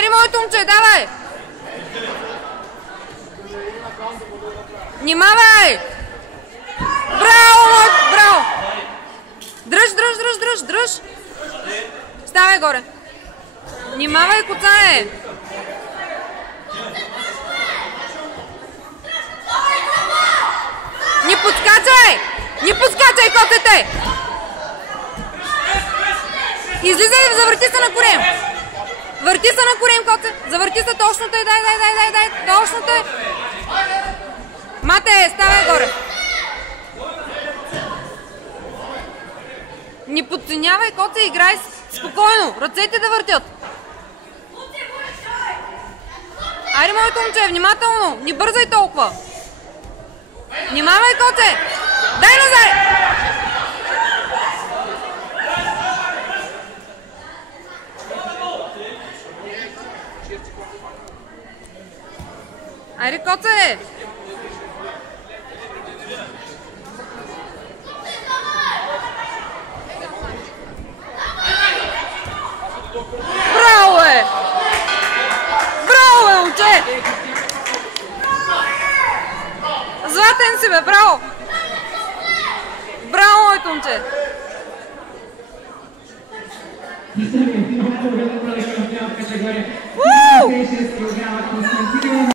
Айде, моето момче, давай! Внимавай! Браво, браво! Дръж! Ставай горе! Внимавай, коцае! Не подскачай, котете! Излизай, завърти се на корем! Върти се на корем, коце! Завърти се, точно тъй, дай! Точно тъй! Мате, ставай горе! Не подценявай, коце, играй спокойно! Ръцете да въртят! Айде, моето момче, внимателно! Не бързай толкова! Внимавай, коце! Дай назад! Айде, коце! Браво е! Браво е, момче! Златен си, бе, браво! Браво, моето момче!